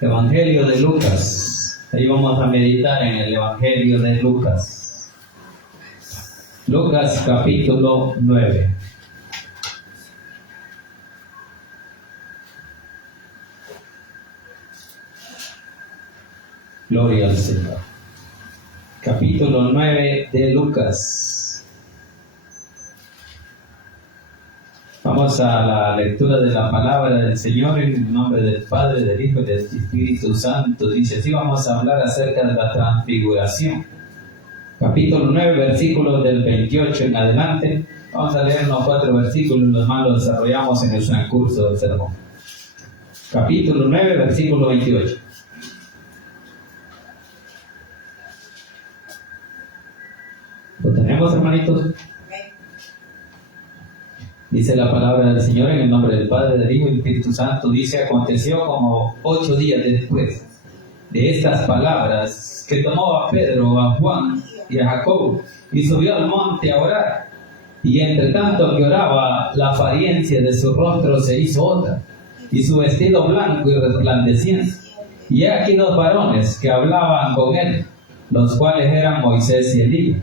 Evangelio de Lucas. Ahí vamos a meditar en el Evangelio de Lucas. Lucas capítulo 9. Gloria al Señor. Capítulo 9 de Lucas. Vamos a la lectura de la palabra del Señor en el nombre del Padre, del Hijo y del Espíritu Santo. Dice así: vamos a hablar acerca de la transfiguración. Capítulo 9, versículos del 28 en adelante. Vamos a leer unos 4 versículos y los demás los desarrollamos en el transcurso del sermón. Capítulo 9, versículo 28. ¿Lo tenemos, hermanitos? Dice la palabra del Señor en el nombre del Padre, del Hijo y del Espíritu Santo. Dice: aconteció como 8 días después de estas palabras, que tomó a Pedro, a Juan y a Jacobo, y subió al monte a orar. Y entre tanto que oraba, la apariencia de su rostro se hizo otra, y su vestido blanco y resplandeciente. Y aquí 2 varones que hablaban con él, los cuales eran Moisés y Elías,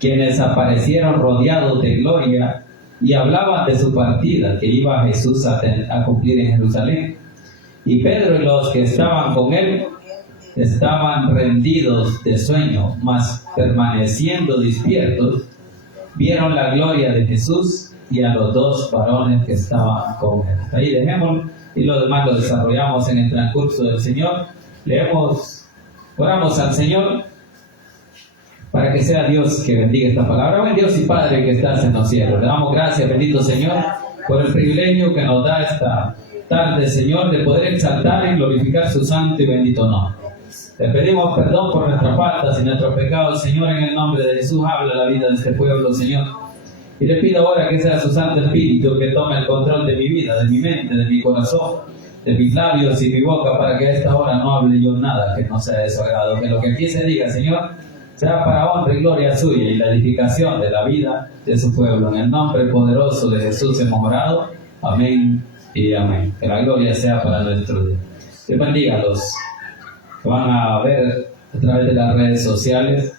quienes aparecieron rodeados de gloria, y hablaban de su partida, que iba Jesús a cumplir en Jerusalén. Y Pedro y los que estaban con él estaban rendidos de sueño, mas permaneciendo despiertos, vieron la gloria de Jesús y a los 2 varones que estaban con él. Ahí dejémoslo y lo demás lo desarrollamos en el transcurso del Señor. Oramos al Señor para que sea Dios que bendiga esta palabra. Buen Dios y Padre que estás en los cielos, le damos gracias, bendito Señor, por el privilegio que nos da esta tarde, Señor, de poder exaltar y glorificar su santo y bendito nombre. Te pedimos perdón por nuestras faltas y nuestros pecados, Señor, en el nombre de Jesús. Habla la vida de este pueblo, Señor. Y le pido ahora que sea su Santo Espíritu que tome el control de mi vida, de mi mente, de mi corazón, de mis labios y mi boca, para que a esta hora no hable yo nada que no sea de su agrado. Que lo que aquí se diga, Señor, sea para honra y gloria suya y la edificación de la vida de su pueblo. En el nombre poderoso de Jesús hemos orado. Amén y amén. Que la gloria sea para nuestro Dios. Dios bendiga a los que van a ver a través de las redes sociales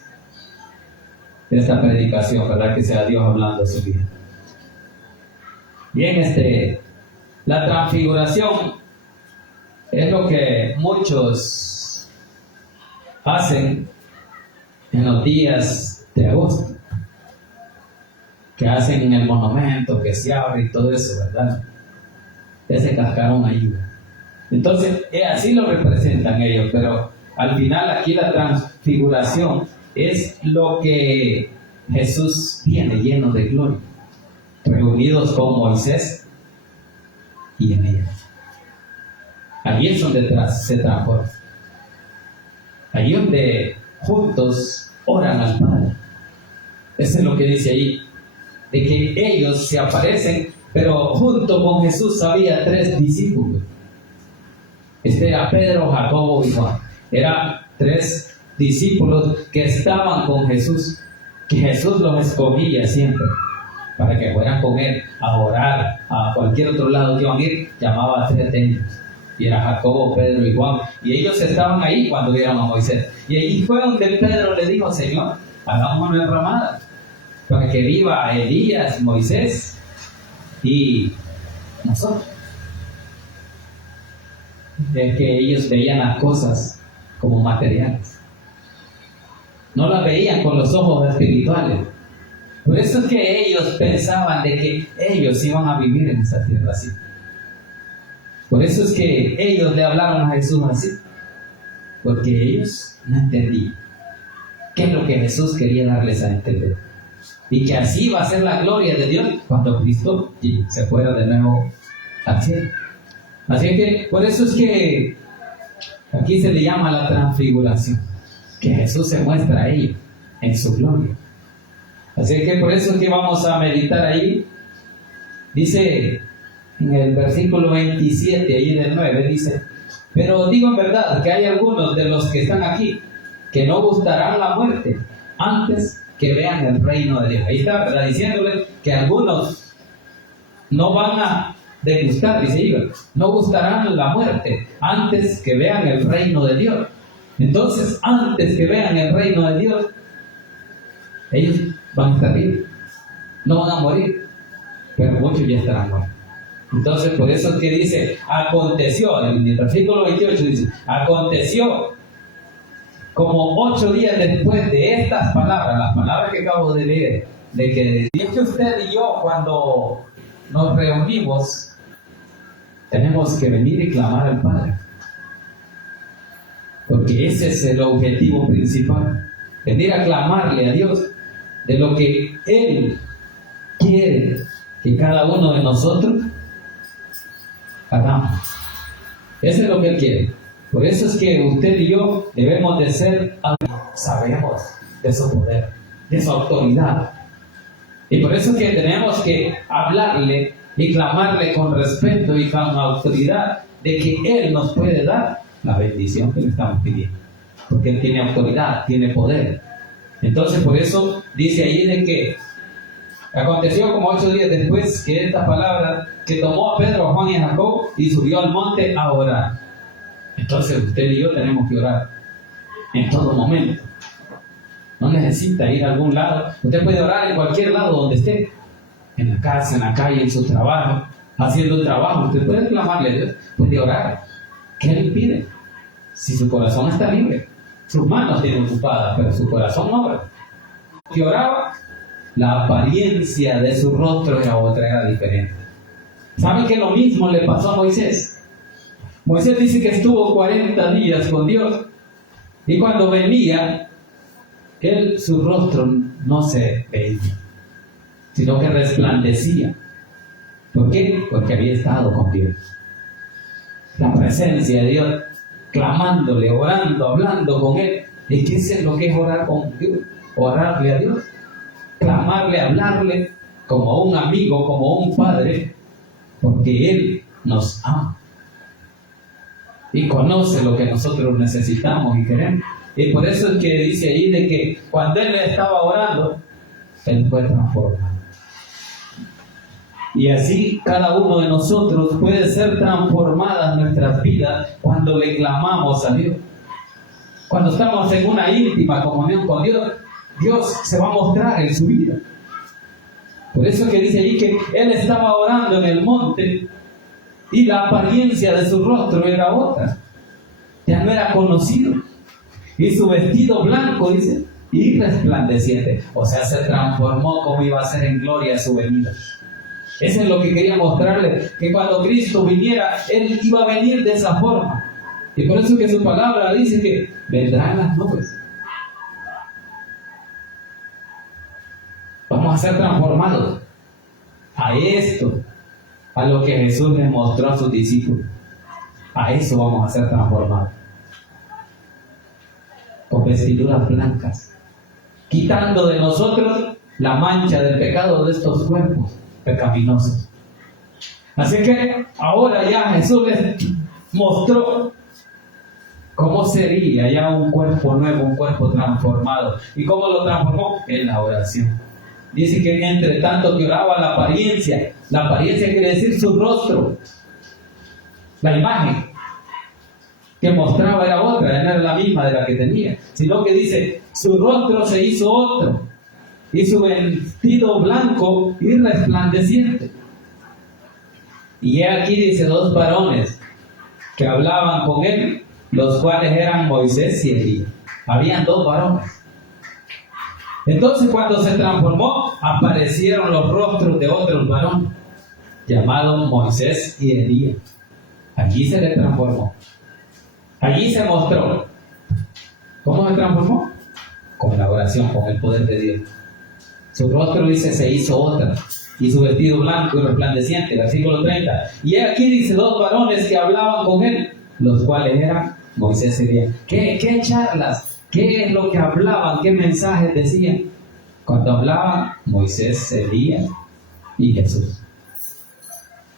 esta predicación, ¿verdad? Que sea Dios hablando a su vida. Bien, la transfiguración es lo que muchos hacen en los días de agosto, que hacen en el monumento, que se abre y todo eso, ¿verdad? Ese cascarón ahí. Entonces, así lo representan ellos, pero al final aquí la transfiguración es lo que Jesús viene lleno de gloria, reunidos con Moisés y Elías. Allí es donde se transforma. Allí donde juntos oran al Padre. Eso es lo que dice ahí, de que ellos se aparecen, pero junto con Jesús había 3 discípulos. Era Pedro, Jacobo y Juan. Eran 3 discípulos que estaban con Jesús, que Jesús los escogía siempre para que fueran con él a orar a cualquier otro lado que iban a ir. Llamaba a 3 de ellos, y era Jacobo, Pedro y Juan, y ellos estaban ahí cuando vieron a Moisés. Y allí fue donde Pedro le dijo: Señor, hagamos una enramada para que viva Elías, Moisés y nosotros. Es que ellos veían las cosas como materiales, no las veían con los ojos espirituales. Por eso es que ellos pensaban de que ellos iban a vivir en esa tierra así. Por eso es que ellos le hablaron a Jesús así, porque ellos no entendían qué es lo que Jesús quería darles a entender, y que así va a ser la gloria de Dios cuando Cristo se fuera de nuevo al cielo. Así que por eso es que aquí se le llama la transfiguración, que Jesús se muestra a ellos en su gloria. Así que por eso es que vamos a meditar ahí. Dice en el versículo 27, ahí del 9, dice: pero digo en verdad que hay algunos de los que están aquí que no gustarán la muerte antes que vean el reino de Dios. Ahí está, ¿verdad? Diciéndole que algunos no van a de gustar, dice ella, no gustarán la muerte antes que vean el reino de Dios. Entonces, antes que vean el reino de Dios, ellos van a estar vivos, no van a morir, pero muchos ya estarán muertos. Entonces, por eso es que dice, aconteció, en el versículo 28 dice, aconteció como 8 días después de estas palabras, las palabras que acabo de leer, de que usted y yo cuando nos reunimos, tenemos que venir y clamar al Padre. Porque ese es el objetivo principal, venir a clamarle a Dios de lo que Él quiere que cada uno de nosotros hagamos. Eso es lo que Él quiere. Por eso es que usted y yo debemos de ser, sabemos de su poder, de su autoridad. Y por eso es que tenemos que hablarle y clamarle con respeto y con autoridad de que Él nos puede dar la bendición que le estamos pidiendo. Porque Él tiene autoridad, tiene poder. Entonces por eso dice ahí de que aconteció como 8 días después que esta palabra, que tomó a Pedro, a Juan y a Jacob y subió al monte a orar. Entonces usted y yo tenemos que orar en todo momento. No necesita ir a algún lado. Usted puede orar en cualquier lado donde esté. En la casa, en la calle, en su trabajo, haciendo un trabajo. Usted puede clamarle a Dios, puede orar. ¿Qué le pide? Si su corazón está libre. Sus manos tienen ocupadas, pero su corazón no obra. Que oraba, la apariencia de su rostro era otra, era diferente. ¿Saben que lo mismo le pasó a Moisés? Moisés dice que estuvo 40 días con Dios y cuando venía, su rostro no se veía, sino que resplandecía. ¿Por qué? Porque había estado con Dios. La presencia de Dios, clamándole, orando, hablando con Él. ¿Y qué es lo que es orar con Dios? Orarle a Dios, clamarle, hablarle como un amigo, como un padre, porque Él nos ama y conoce lo que nosotros necesitamos y queremos. Y por eso es que dice ahí de que cuando Él estaba orando, Él fue transformado. Y así cada uno de nosotros puede ser transformada en nuestras vidas cuando le clamamos a Dios. Cuando estamos en una íntima comunión con Dios, Dios se va a mostrar en su vida. Por eso que dice ahí que Él estaba orando en el monte y la apariencia de su rostro era otra. Ya no era conocido. Y su vestido blanco, dice, y resplandeciente. O sea, se transformó como iba a ser en gloria su venida. Eso es lo que quería mostrarle, que cuando Cristo viniera, Él iba a venir de esa forma. Y por eso que su palabra dice que vendrán las nubes. Vamos a ser transformados a esto, a lo que Jesús les mostró a sus discípulos. A eso vamos a ser transformados. Con vestiduras blancas, quitando de nosotros la mancha del pecado de estos cuerpos pecaminosos. Así que ahora ya Jesús les mostró cómo sería ya un cuerpo nuevo, un cuerpo transformado. ¿Y cómo lo transformó? En la oración. Dice que entre tanto que oraba, la apariencia quiere decir su rostro, la imagen que mostraba era otra, no era la misma de la que tenía, sino que dice, su rostro se hizo otro, y su vestido blanco y resplandeciente. Y aquí dice 2 varones que hablaban con él, los cuales eran Moisés y Elías. Habían 2 varones. Entonces cuando se transformó, aparecieron los rostros de otros varones, llamados Moisés y Elías. Allí se le transformó. Allí se mostró. ¿Cómo se transformó? Con la oración, con el poder de Dios. Su rostro, dice, se hizo otra, y su vestido blanco y resplandeciente. Versículo 30. Y aquí dice 2 varones que hablaban con él, los cuales eran Moisés y Elías. ¿Qué charlas? ¿Qué es lo que hablaban? ¿Qué mensajes decían? Cuando hablaban Moisés, Elías y Jesús,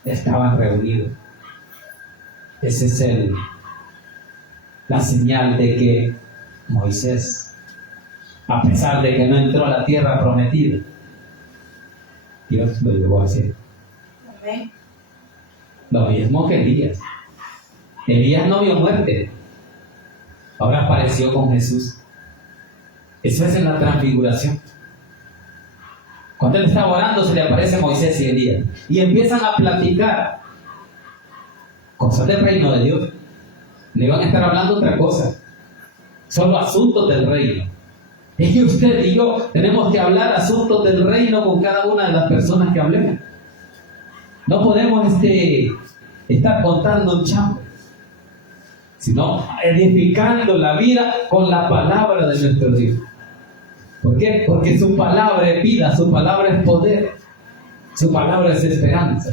estaban reunidos. Ese es la señal de que Moisés, a pesar de que no entró a la tierra prometida, Dios lo llevó a hacer. Lo mismo que Elías. Elías no vio muerte, ahora apareció con Jesús. Eso es en la transfiguración. Cuando él estaba orando, se le aparece Moisés y Elías y empiezan a platicar cosas del reino de Dios. Le van a estar hablando otra cosa, solo asuntos del reino. Es que usted y yo tenemos que hablar asuntos del reino con cada una de las personas que hablemos. No podemos estar contando un chambre, sino edificando la vida con la palabra de nuestro Dios. ¿Por qué? Porque su palabra es vida, su palabra es poder, su palabra es esperanza.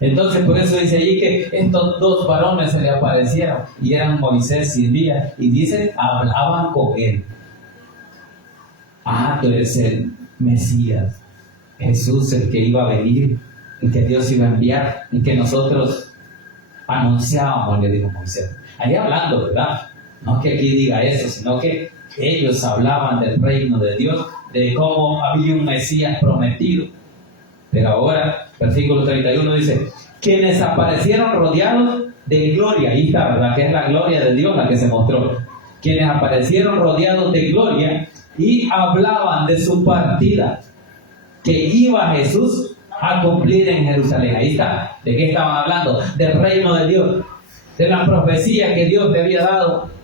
Entonces por eso dice allí que estos dos varones se le aparecieron y eran Moisés y Elías, y dice, hablaban con él. Ah, tú eres el Mesías, Jesús, el que iba a venir, el que Dios iba a enviar, el que nosotros anunciábamos, le dijo Moisés. Ahí hablando, ¿verdad? No que aquí diga eso, sino que ellos hablaban del reino de Dios, de cómo había un Mesías prometido. Pero ahora, versículo 31 dice, quienes aparecieron rodeados de gloria, ahí está, ¿verdad? Que es la gloria de Dios la que se mostró. Quienes aparecieron rodeados de gloria y hablaban de su partida, que iba Jesús a cumplir en Jerusalén. Ahí está. ¿De qué estaban hablando? Del reino de Dios, de la profecía que Dios le había dado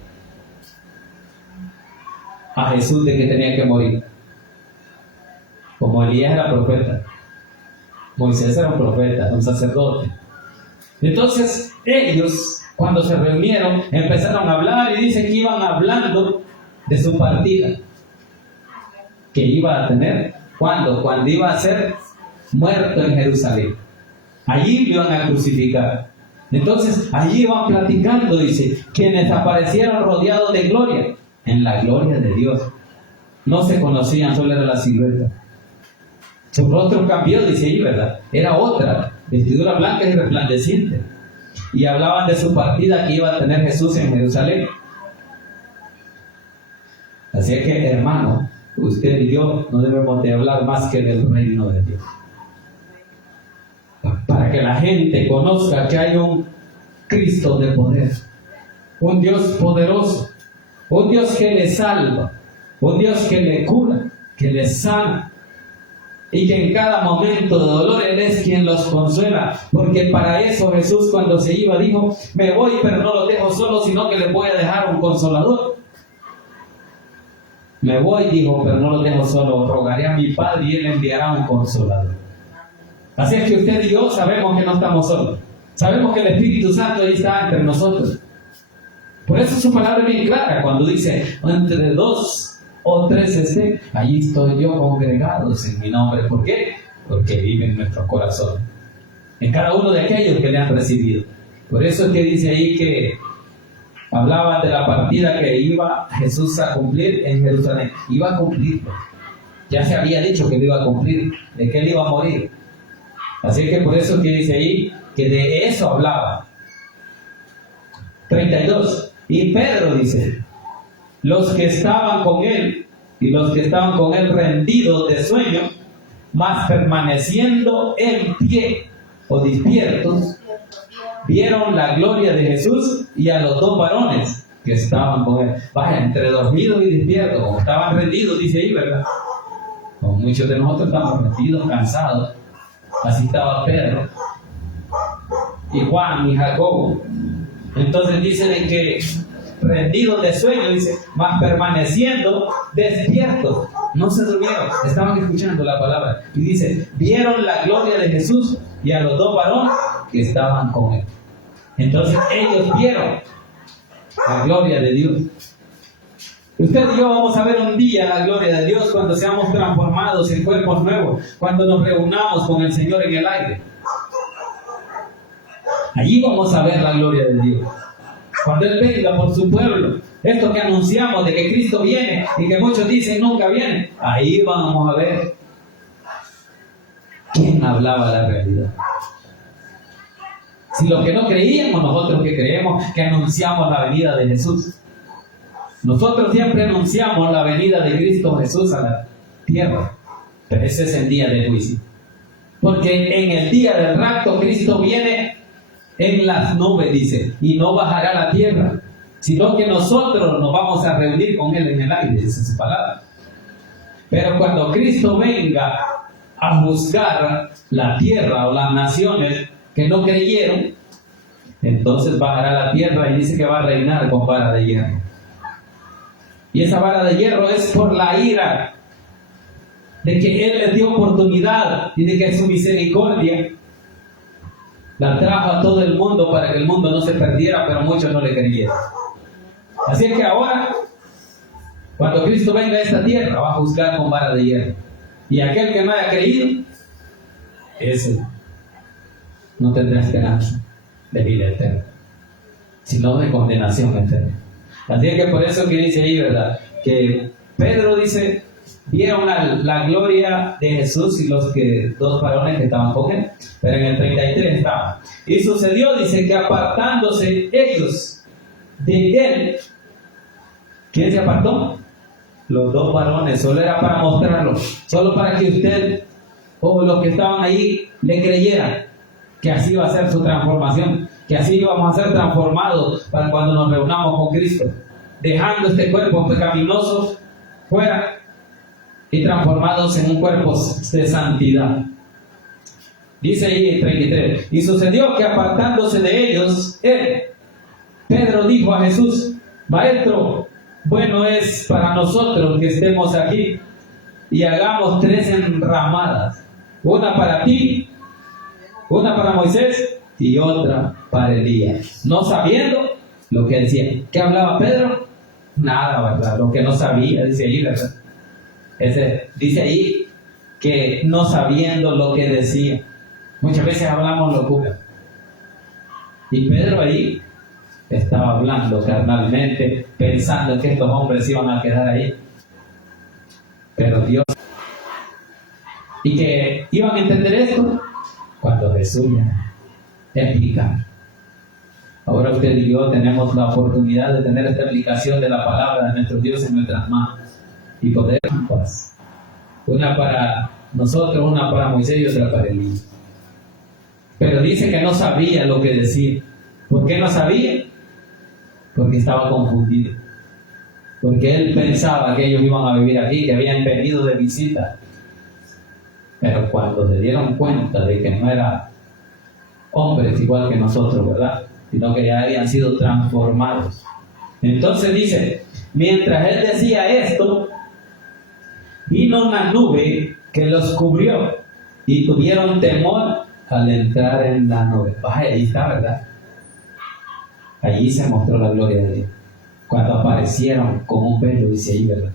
a Jesús de que tenía que morir. Como Elías era profeta, Moisés era un profeta, un sacerdote. Entonces ellos, cuando se reunieron, empezaron a hablar y dice que iban hablando de su partida, que iba a tener, ¿cuándo? Cuando iba a ser muerto en Jerusalén. Allí lo iban a crucificar. Entonces allí iban platicando, dice, quienes aparecieron rodeados de gloria, en la gloria de Dios. No se conocían, solo era la silueta. Su rostro cambió, dice ahí, ¿verdad? Era otra, vestidura blanca y resplandeciente. Y hablaban de su partida que iba a tener Jesús en Jerusalén. Así es que, hermano, usted y yo no debemos de hablar más que del reino de Dios. Para que la gente conozca que hay un Cristo de poder, un Dios poderoso, un Dios que le salva, un Dios que le cura, que le sana, y que en cada momento de dolor Él es quien los consuela, porque para eso Jesús cuando se iba dijo, me voy pero no los dejo solos, sino que les voy a dejar un consolador. Me voy, dijo, pero no los dejo solos, rogaré a mi Padre y Él enviará un consolador. Así es que usted y yo sabemos que no estamos solos, sabemos que el Espíritu Santo ahí está entre nosotros. Por eso su palabra es bien clara cuando dice, entre dos o tres estén, allí estoy yo congregados en mi nombre. ¿Por qué? Porque vive en nuestro corazón, en cada uno de aquellos que le han recibido. Por eso es que dice ahí que hablaba de la partida que iba Jesús a cumplir en Jerusalén. Iba a cumplirlo. Ya se había dicho que lo iba a cumplir, de que él iba a morir. Así que por eso es que dice ahí que de eso hablaba. 32. Y Pedro dice, los que estaban con él y los que estaban con él rendidos de sueño, mas permaneciendo en pie o despiertos, vieron la gloria de Jesús y a los dos varones que estaban con él. Vaya, entre dormidos y despiertos, como estaban rendidos, dice ahí, ¿verdad? Como muchos de nosotros estamos rendidos, cansados. Así estaba Pedro y Juan y Jacobo. Entonces dice de que rendidos de sueño, dice, mas permaneciendo despiertos, no se durmieron, estaban escuchando la palabra. Y dice, vieron la gloria de Jesús y a los dos varones que estaban con él. Entonces ellos vieron la gloria de Dios. Usted y yo vamos a ver un día la gloria de Dios cuando seamos transformados en cuerpos nuevos, cuando nos reunamos con el Señor en el aire. Allí vamos a ver la gloria de Dios. Cuando Él venga por su pueblo, esto que anunciamos de que Cristo viene y que muchos dicen nunca viene, ahí vamos a ver quién hablaba la realidad. Si los que no creíamos, nosotros que creemos, que anunciamos la venida de Jesús. Nosotros siempre anunciamos la venida de Cristo Jesús a la tierra, pero ese es el día del juicio. Porque en el día del rapto Cristo viene en las nubes, dice, y no bajará a la tierra, sino que nosotros nos vamos a reunir con Él en el aire, dice su palabra. Pero cuando Cristo venga a juzgar la tierra o las naciones que no creyeron, entonces bajará a la tierra y dice que va a reinar con vara de hierro. Y esa vara de hierro es por la ira de que Él les dio oportunidad y de que su misericordia la trajo a todo el mundo para que el mundo no se perdiera, pero muchos no le creyeron. Así es que ahora, cuando Cristo venga a esta tierra, va a juzgar con vara de hierro. Y aquel que no haya creído, ese no tendrá esperanza de vida eterna, sino de condenación eterna. Así es que por eso que dice ahí, ¿verdad? Que Pedro dice, vieron la gloria de Jesús y los dos varones que estaban con él, pero en el 33 estaban. Y sucedió, dice, que apartándose ellos de él, ¿quién se apartó? Los dos varones. Solo era para mostrarlo, solo para que usted o los que estaban ahí le creyeran que así va a ser su transformación, que así íbamos a ser transformados para cuando nos reunamos con Cristo, dejando este cuerpo pecaminoso fuera y transformados en un cuerpo de santidad. Dice ahí 33, y sucedió que apartándose de ellos, Pedro dijo a Jesús, Maestro, bueno es para nosotros que estemos aquí y hagamos 3 enramadas, una para ti, una para Moisés y otra para Elías. No sabiendo lo que decía. ¿Qué hablaba Pedro? Nada, ¿verdad? Lo que no sabía, dice ahí, ¿verdad? Dice ahí que no sabiendo lo que decía. Muchas veces hablamos locura. Y Pedro ahí estaba hablando carnalmente, pensando que estos hombres iban a quedar ahí. Pero Dios, y que iban a entender esto cuando Jesús ya explica. Ahora usted y yo tenemos la oportunidad de tener esta aplicación de la palabra de nuestro Dios en nuestras manos y poder paz. Una para nosotros, una para Moisés y otra para Elías. Pero dice que no sabía lo que decía. ¿Por qué no sabía? Porque estaba confundido. Porque él pensaba que ellos iban a vivir aquí, que habían venido de visita. Pero cuando se dieron cuenta de que no eran hombres igual que nosotros, ¿verdad? Sino que ya habían sido transformados. Entonces dice, mientras él decía esto, vino una nube que los cubrió y tuvieron temor al entrar en la nube. Vaya, ahí está, ¿verdad? Allí se mostró la gloria de Dios. Cuando aparecieron con un velo, dice ahí, ¿verdad?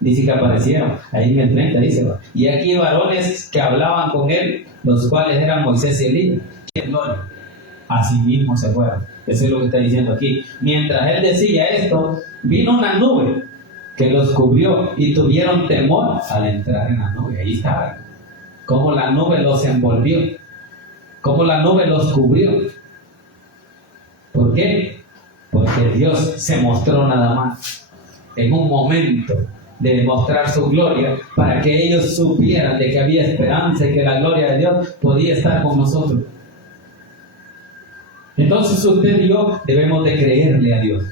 Dice que aparecieron, ahí en el 30 dice, ¿verdad? Y aquí varones que hablaban con él, los cuales eran Moisés y Elías. Así mismo se fueron. Eso es lo que está diciendo aquí. Mientras él decía esto, vino una nube que los cubrió y tuvieron temor al entrar en la nube. Ahí está. Cómo la nube los envolvió. Cómo la nube los cubrió. ¿Por qué? Porque Dios se mostró nada más en un momento de mostrar su gloria para que ellos supieran de que había esperanza y que la gloria de Dios podía estar con nosotros. Entonces usted y yo debemos de creerle a Dios.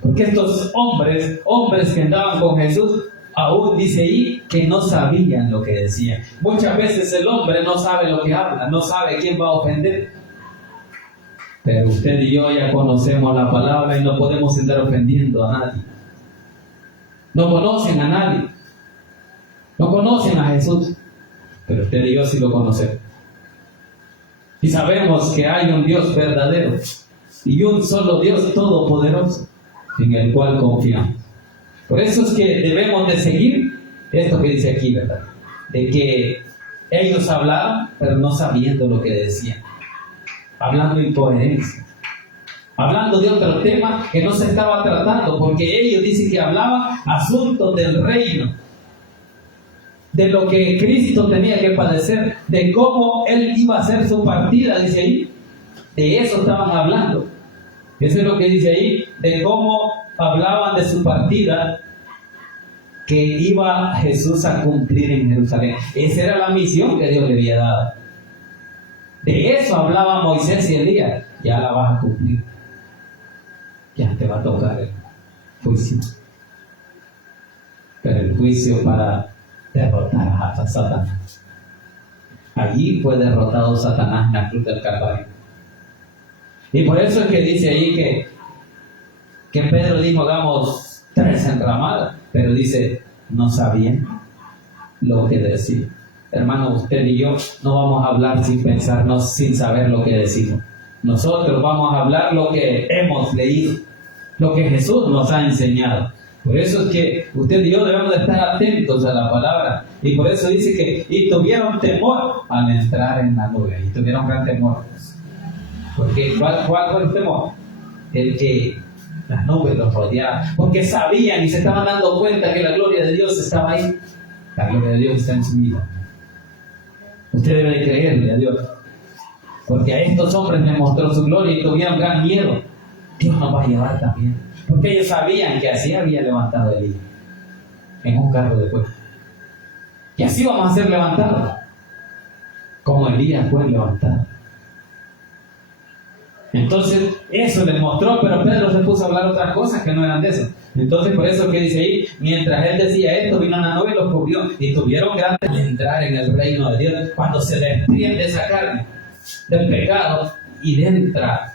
Porque estos hombres que andaban con Jesús, aún dice ahí que no sabían lo que decían. Muchas veces el hombre no sabe lo que habla, no sabe quién va a ofender. Pero usted y yo ya conocemos la palabra y no podemos andar ofendiendo a nadie. No conocen a nadie. No conocen a Jesús. Pero usted y yo sí lo conocemos. Y sabemos que hay un Dios verdadero y un solo Dios todopoderoso en el cual confiamos. Por eso es que debemos de seguir esto que dice aquí, ¿verdad? De que ellos hablaban, pero no sabiendo lo que decían. Hablando de incoherencia. Hablando de otro tema que no se estaba tratando, porque ellos dicen que hablaban asuntos del reino, de lo que Cristo tenía que padecer, de cómo Él iba a hacer su partida, dice ahí. De eso estaban hablando. Eso es lo que dice ahí, de cómo hablaban de su partida que iba Jesús a cumplir en Jerusalén. Esa era la misión que Dios le había dado. De eso hablaba Moisés y Elías. Ya la vas a cumplir. Ya te va a tocar el juicio. Pero el juicio para derrotar a Satanás. Allí fue derrotado Satanás en la cruz del Calvario. Y por eso es que dice ahí que Pedro dijo, hagamos 3 enramadas. Pero dice, no sabían lo que decía. Hermano, usted y yo no vamos a hablar sin pensarnos, sin saber lo que decimos. Nosotros vamos a hablar lo que hemos leído, lo que Jesús nos ha enseñado. Por eso es que usted y yo debemos de estar atentos a la palabra. Y por eso dice que, y tuvieron temor al entrar en la nube. Y tuvieron gran temor. Porque, ¿cuál fue el temor? El que las nubes los rodeaban. Porque sabían y se estaban dando cuenta que la gloria de Dios estaba ahí. La gloria de Dios está en su vida. Usted debe de creerle a Dios. Porque a estos hombres les mostró su gloria y tuvieron gran miedo. Dios nos va a llevar también. Porque ellos sabían que así había levantado Elías en un carro de fuego. Y así vamos a ser levantados. Como Elías fue levantado. Entonces, eso les mostró, pero Pedro se puso a hablar otras cosas que no eran de eso. Entonces, por eso que dice ahí, mientras él decía esto, vino una nube y los cubrió. Y tuvieron ganas de entrar en el reino de Dios cuando se desprende esa carne del pecado y entra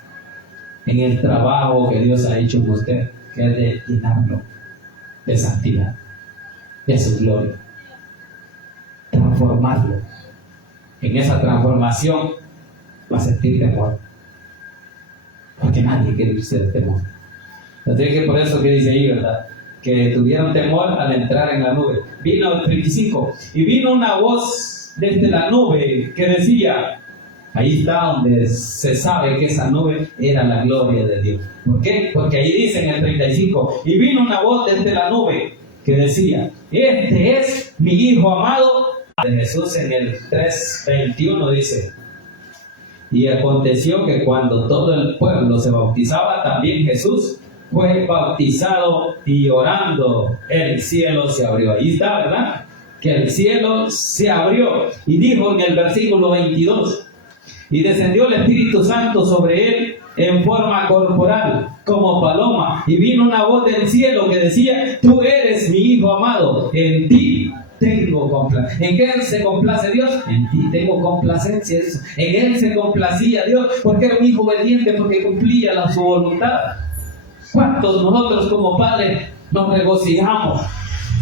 en el trabajo que Dios ha hecho en usted, que es de llenarlo de santidad, de su gloria, transformarlo. En esa transformación va a sentir temor, porque nadie quiere irse de temor. Así que por eso que dice ahí, ¿verdad? Que tuvieron temor al entrar en la nube. Vino el 35, y vino una voz desde la nube que decía, ahí está donde se sabe que esa nube era la gloria de Dios. ¿Por qué? Porque ahí dice en el 35, y vino una voz desde la nube que decía, este es mi Hijo amado. De Jesús en el 3:21 dice, y aconteció que cuando todo el pueblo se bautizaba, también Jesús fue bautizado, y orando el cielo se abrió. Ahí está, ¿verdad? Que el cielo se abrió, y dijo en el versículo 22, y descendió el Espíritu Santo sobre él en forma corporal, como paloma, y vino una voz del cielo que decía, tú eres mi Hijo amado, en ti tengo complacencia. ¿En qué Él se complace Dios? En ti tengo complacencia. En Él se complacía Dios, porque era un hijo obediente, porque cumplía su voluntad. ¿Cuántos nosotros como padres nos regocijamos,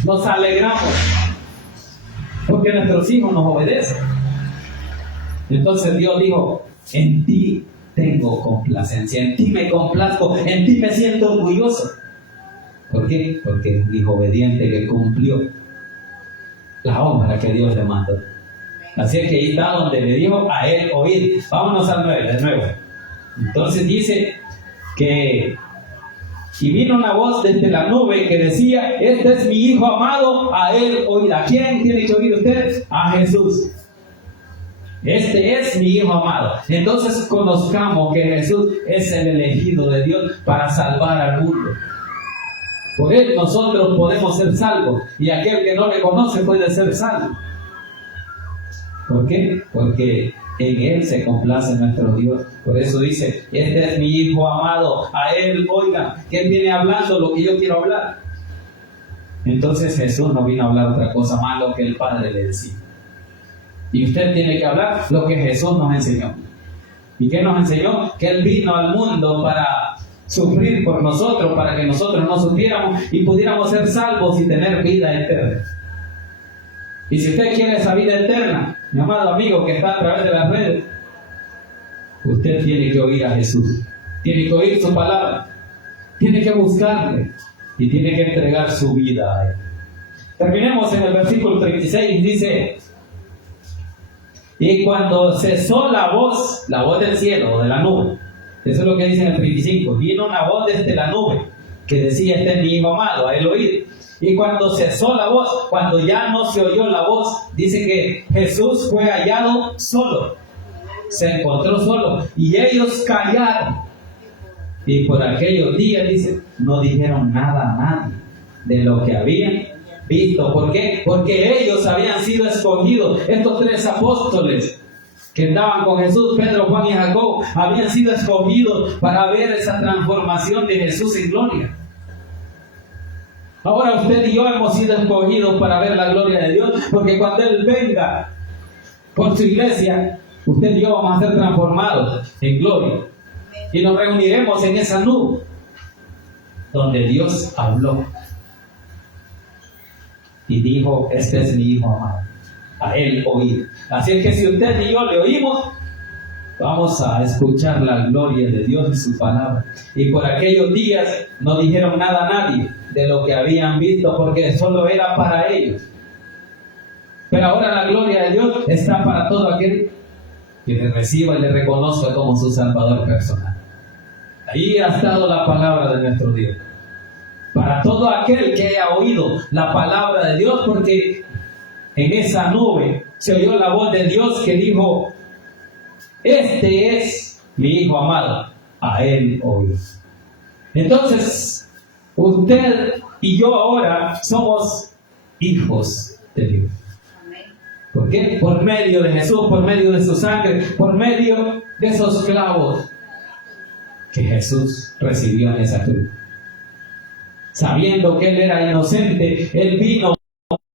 nos alegramos, porque nuestros hijos nos obedecen? Entonces Dios dijo, en ti tengo complacencia, en ti me complazco, en ti me siento orgulloso. ¿Por qué? Porque es un hijo obediente que cumplió la obra que Dios le mandó. Así es que ahí está donde le dijo a él oír. Vámonos al 9 de nuevo. Entonces dice que, y vino una voz desde la nube que decía, este es mi Hijo amado, a él oír. ¿A quién tiene que oír ustedes? A Jesús. Este es mi Hijo amado. Entonces conozcamos que Jesús es el elegido de Dios para salvar al mundo. Por Él nosotros podemos ser salvos, y aquel que no le conoce puede ser salvo. ¿Por qué? Porque en Él se complace nuestro Dios. Por eso dice, este es mi Hijo amado, a Él oigan, que Él viene hablando lo que yo quiero hablar. Entonces Jesús no vino a hablar otra cosa más lo que el Padre le decía. Y usted tiene que hablar lo que Jesús nos enseñó. ¿Y qué nos enseñó? Que Él vino al mundo para sufrir por nosotros, para que nosotros no sufriéramos y pudiéramos ser salvos y tener vida eterna. Y si usted quiere esa vida eterna, mi amado amigo que está a través de las redes, usted tiene que oír a Jesús, tiene que oír su palabra, tiene que buscarle y tiene que entregar su vida a Él. Terminemos en el versículo 36, dice, y cuando cesó la voz del cielo o de la nube, eso es lo que dice en el 35, vino una voz desde la nube que decía, este es mi Hijo amado, a él oír. Y cuando cesó la voz, cuando ya no se oyó la voz, dice que Jesús fue hallado solo, se encontró solo, y ellos callaron. Y por aquellos días, dice, no dijeron nada a nadie de lo que habían visto. ¿Por qué? Porque ellos habían sido escogidos, estos 3 apóstoles que andaban con Jesús, Pedro, Juan y Jacob, habían sido escogidos para ver esa transformación de Jesús en gloria. Ahora usted y yo hemos sido escogidos para ver la gloria de Dios, porque cuando Él venga por su iglesia, usted y yo vamos a ser transformados en gloria. Y nos reuniremos en esa nube donde Dios habló y dijo: este es mi Hijo amado, a Él oír. Así es que si usted y yo le oímos, vamos a escuchar la gloria de Dios y su palabra. Y por aquellos días no dijeron nada a nadie de lo que habían visto, porque solo era para ellos. Pero ahora la gloria de Dios está para todo aquel que le reciba y le reconozca como su Salvador personal. Ahí ha estado la palabra de nuestro Dios. Para todo aquel que haya oído la palabra de Dios, porque en esa nube se oyó la voz de Dios que dijo: este es mi Hijo amado, a Él oír. Entonces, usted y yo ahora somos hijos de Dios. ¿Por qué? Por medio de Jesús, por medio de su sangre, por medio de esos clavos que Jesús recibió en esa cruz. Sabiendo que Él era inocente, Él vino